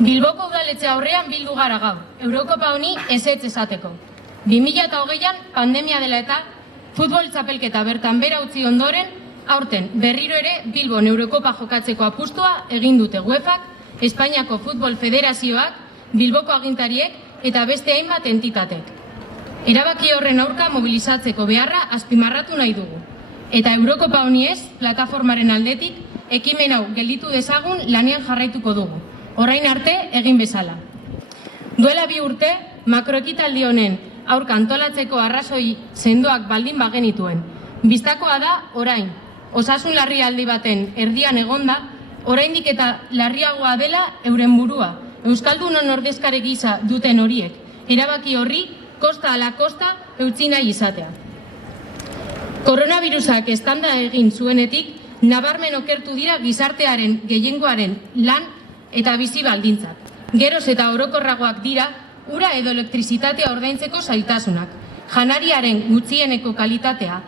Bilboko udaletxe aurrean bildu gara gaur, Eurokopa honi ezetz esateko. 2020an pandemia dela eta futbol txapelketa bertan bera utzi ondoren, aurten berriro ere Bilbon Eurokopa jokatzeko apustua egin dute UEFAk, Espainiako Futbol Federazioak, Bilboko agintariek eta beste hainbat entitatek. Erabaki horren aurka mobilizatzeko beharra azpimarratu nahi dugu. Eta Eurokopa honi ez, plataformaren aldetik, ekimen hau gelditu dezagun lanean jarraituko dugu. Orain arte egin bezala. Duela 2 urte, makroekitaldi honen aurka antolatzeko arrazoi sendoak baldin bagenituen. Bistakoa da orain, osasun larrialdi baten erdian egonda, oraindik eta larriagoa dela euren burua, euskaldunon ordezkari gisa duten horiek, erabaki horri kosta ala kosta eutsi nahi izatea. Koronavirusak estanda egin zuenetik, nabarmen okertu dira gizartearen gehiengoaren lan eta bizi baldintzak. Geroz eta orokorragoak dira, ura edo elektrizitatea ordaintzeko zailtasunak. Janariaren gutxieneko kalitatea,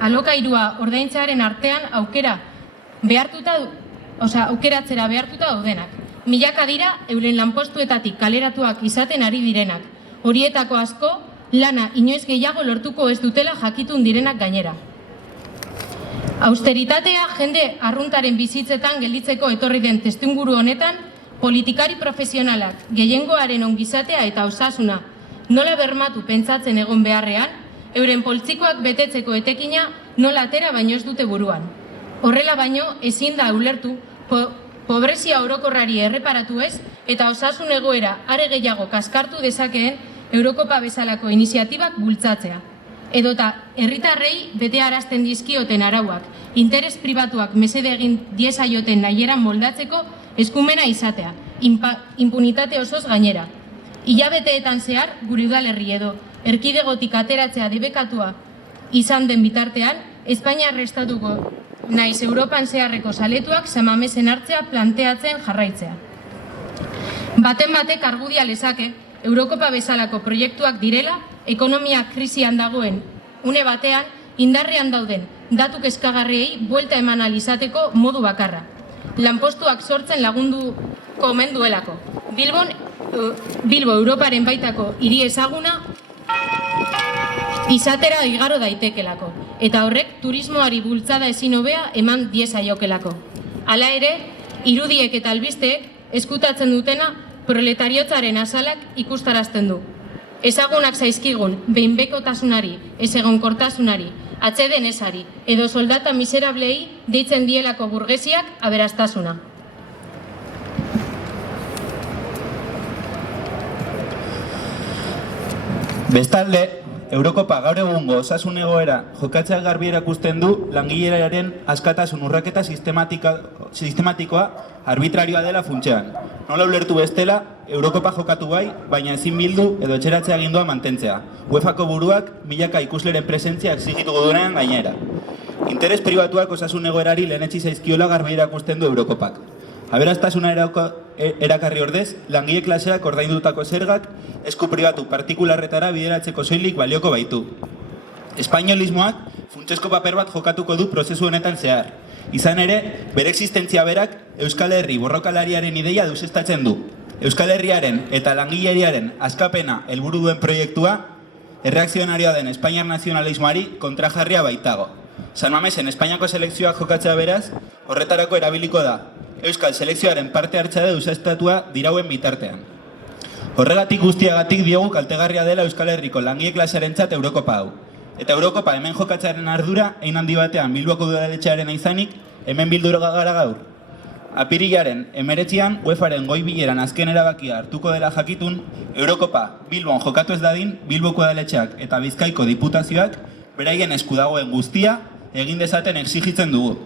alokairua ordaintzearen artean aukeratzera behartuta daudenak. Milaka dira euren lanpostuetatik kaleratuak izaten ari direnak. Horietako asko, lana inoiz gehiago lortuko ez dutela jakitun direnak gainera. Austeritatea jende arruntaren bizitzetan gelditzeko etorri den testuinguru honetan, politikari profesionalak gehiengoaren ongizatea eta osasuna nola bermatu pentsatzen egon beharrean, euren poltsikoak betetzeko etekina nola atera baino ez dute buruan. Horrela baino ezin da ulertu pobrezia orokorrari erreparatu ez eta osasun egoera are gehiago kaskartu dezakeen Eurokopa bezalako iniziatibak bultzatzea. Edota herritarrei betearazten dizkioten arauak, interes pribatuak mesede egin diezaioten nahieran moldatzeko eskumena izatea, impunitate osoz gainera. Hilabeteetan zehar, gure udalerri edo erkidegotik ateratzea debekatua izan den bitartean, Espainiar estatuko naiz Europan zeharreko saletuak Samamesen hartzea planteatzen jarraitzea. Baten batek argudia lezake, Eurokopa bezalako proiektuak direla, ekonomia krisian dagoen une batean indarrean dauden datu kezkagarriei buelta eman ahal izateko modu bakarra. Lanpostuak sortzen lagunduko omen duelako. Bilbo Europaren baitako hiri ezaguna izatera igaro daitekelako. Eta horrek turismoari bultzada ezin hobea eman diezaiokelako. Hala ere, irudiek eta albisteek eskutatzen dutena proletariotzaren azalak ikustarazten du. Ezagunak zaizkigun, behinbekotasunari, ezegonkortasunari, atseden ezari, edo soldata miserablei deitzen dielako burgesiak aberastasuna. Bestalde, Eurokopa gaur egungo osasun egoera jokatzea garbi erakusten du langilearen askatasun urraketa sistematikoa arbitrarioa dela funtsean. Nola ulertu bestela, Eurokopa jokatu bai, baina ezin bildu edo etxeratzea agindua mantentzea. UEFako buruak milaka ikusleren presentzia exigituko duenean gainera. Interes pribatuak osasun egoerari lehenetsi zaizkiola garbi erakusten du Eurokopak. Aberastasuna erakarri ordez, langile klaseak ordaindutako zergak esku pribatu partikularretara bideratzeko soilik balioko baitu. Espainolismoak funtsezko paper bat jokatuko du prozesu honetan zehar. Izan ere, bere existentzia berak Euskal Herri borrokalariaren ideia deuseztatzen du. Euskal Herriaren eta langileriaren askapena helburu duen proiektua, erreakzionarioa den Espainiar nazionalismoari kontrajarria baitago. San Mamesen Espainiako selekzioak jokatzea beraz, horretarako erabiliko da. Euskal selekzioaren parte hartzea deuseztatua dirauen bitartean. Horregatik guztiagatik diogu kaltegarria dela Euskal Herriko langile klasearentzat Eurokopa hau. Eta Eurokopa hemen jokatzearen ardura, hein handi batean Bilboko udaletxearen izanik, hemen bildu gara gaur. Apirilaren 19an, UEFaren goi bileran azken erabakia hartuko dela jakitun, Eurokopa Bilbon jokatu ez dadin, Bilboko udaletxeak eta Bizkaiko diputazioak beraien esku dagoen guztia egin dezaten exigitzen dugu.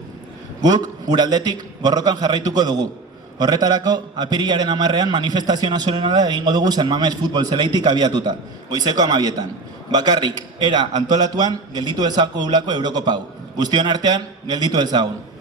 Guk, guraldetik, borrokan jarraituko dugu. Horretarako, apirilaren 10ean manifestazio nazionala egingo dugu San Mames futbol zelaitik abiatuta, goizeko 12etan. Bakarrik, era antolatuan gelditu ezagulako Eurokopa hau. Guztion artean, gelditu ezagun.